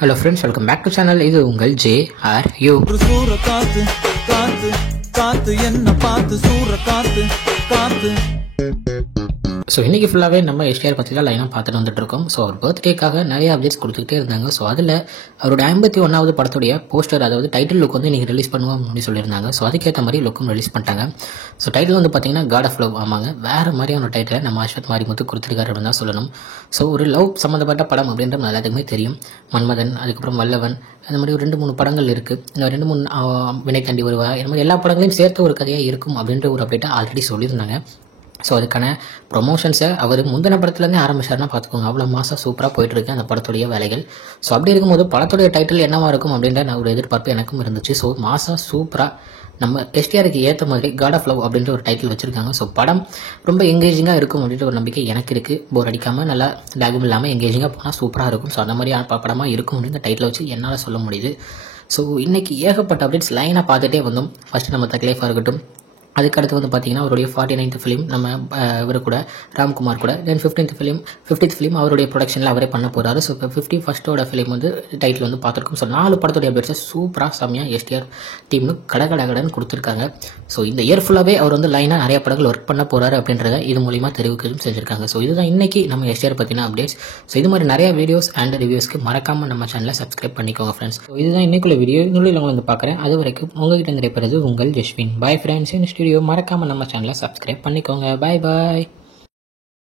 Hello friends, welcome back to channel. இது உங்கள் JRU. சூற காத்து காத்து காத்து என்ன பார்த்து சூற காத்து காத்து. ஸோ இன்றைக்கி ஃபுல்லாகவே நம்ம எஸ்டிஆர் பற்றி தான் லைனாக பார்த்துட்டு வந்துட்டு இருக்கோம். ஸோ அவர் பர்த்டேக்காக நிறைய அப்டேட்ஸ் கொடுத்துக்கிட்டே இருந்தாங்க. ஸோ அதில் அவரோட 51வது படத்துடைய போஸ்டர், அதாவது டைட்டில் லுக் வந்து இன்றைக்கி ரிலீஸ் பண்ணுவோம் அப்படின்னு சொல்லியிருந்தாங்க. ஸோ அதுக்கேற்ற மாதிரி லுக்கும் ரிலீஸ் பண்ணிட்டாங்க. ஸோ டைட்டில் வந்து பார்த்தீங்கன்னா காட் ஆஃப் லவ். ஆமாங்க, வேறு மாதிரியான டைட்டிலை நம்ம அஸ்வத் மாரிமுத்து கொடுத்துருக்காரு அப்படின்னு தான் சொல்லணும். ஸோ ஒரு லவ் சம்மந்தப்பட்ட படம் அப்படின்ற எல்லாத்துக்குமே தெரியும். மன்மதன், அதுக்கப்புறம் வல்லவன், அந்த மாதிரி ஒரு 2-3 படங்கள் இருக்குது. இந்த 2-3 வினை தாண்டி வருவா, இந்த மாதிரி எல்லா படங்களையும் சேர்த்து ஒரு கதையாக இருக்கும் அப்படின்ற ஒரு அப்டேட்டை ஆல்ரெடி சொல்லியிருந்தாங்க. ஸோ அதுக்கான ப்ரொமோஷன்ஸை அவர் முந்தின படத்துலேருந்தே ஆரம்பிச்சாருன்னா பார்த்துக்கோங்க, அவ்வளோ மாதம் சூப்பராக போயிட்டுருக்கு அந்த படத்துடைய வேலைகள். ஸோ அப்படி இருக்கும்போது படத்துடைய டைட்டில் என்னவாக இருக்கும் அப்படின்ற நான் ஒரு எதிர்பார்ப்பு எனக்கும் இருந்துச்சு. ஸோ மாதம் சூப்பராக நம்ம எஸ்டிஆருக்கு ஏற்ற மாதிரி காட் ஆஃப் லவ் அப்படின்ற ஒரு டைட்டில் வச்சுருக்காங்க. ஸோ படம் ரொம்ப எங்கேஜிங்காக இருக்கும் அப்படின்ற ஒரு நம்பிக்கை எனக்கு இருக்குது. போர் அடிக்காமல் நல்லா லேகும் இல்லாமல் எங்கேஜிங்காக போனால் சூப்பராக இருக்கும். ஸோ அந்த மாதிரி படமாக இருக்கும் அப்படின்னு இந்த டைட்டில் வச்சு என்னால் சொல்ல முடியுது. ஸோ இன்றைக்கி ஏகப்பட்ட அப்டேட்ஸ் லைனாக பார்த்துட்டே வந்தோம். ஃபஸ்ட்டு நம்ம தக்லீஃபாக இருக்கட்டும், அதுக்கடுத்து வந்து பார்த்தீங்கன்னா அவருடைய 49th ஃபிலிம் நம்ம இவர் கூட ராம்குமார் கூட, தென் 50th ஃபிலிம் அவருடைய ப்ரொடக்ஷனில் அவரே பண்ண போகிறாரு. ஸோ இப்போ 51st ஃபிலிம் வந்து டைட்டில் வந்து பார்த்துருக்கோம். ஸோ 4 படத்துடைய அப்டேட்ஸை சூப்பராக செம்மையாக எஸ்டிஆர் டீம்னு கடகடன்னு கொடுத்துருக்காங்க. ஸோ இந்த இயர் ஃபுல்லாகவே அவர் வந்து லைனாக நிறைய படங்கள் ஒர்க் பண்ண போகிறாரு அப்படின்றத இது மூலிமா தெரிவிக்கவும் செஞ்சுருக்காங்க. ஸோ இதுதான் இன்றைக்கி நம்ம எஸ்டிஆர் பற்றின அப்டேட்ஸ். ஸோ இது மாதிரி நிறைய வீடியோஸ் அண்ட் ரிவ்யூஸ்க்கு மறக்காமல் நம்ம சேனலை சப்ஸ்கிரைப் பண்ணிக்கோங்க ஃப்ரெண்ட்ஸ். ஸோ இதுதான் இன்றைக்குள்ள வீடியோ. இன்னும் நான் வந்து பார்க்குறேன். அது வரைக்கும் உங்ககிட்ட நிறைய உங்கள் ஜஸ்வின். Bye friends. ஸ்டுடியோ மறக்காமல் நம்ம சேனலை சப்ஸ்கிரைப் பண்ணிக்கோங்க. பாய் பாய்.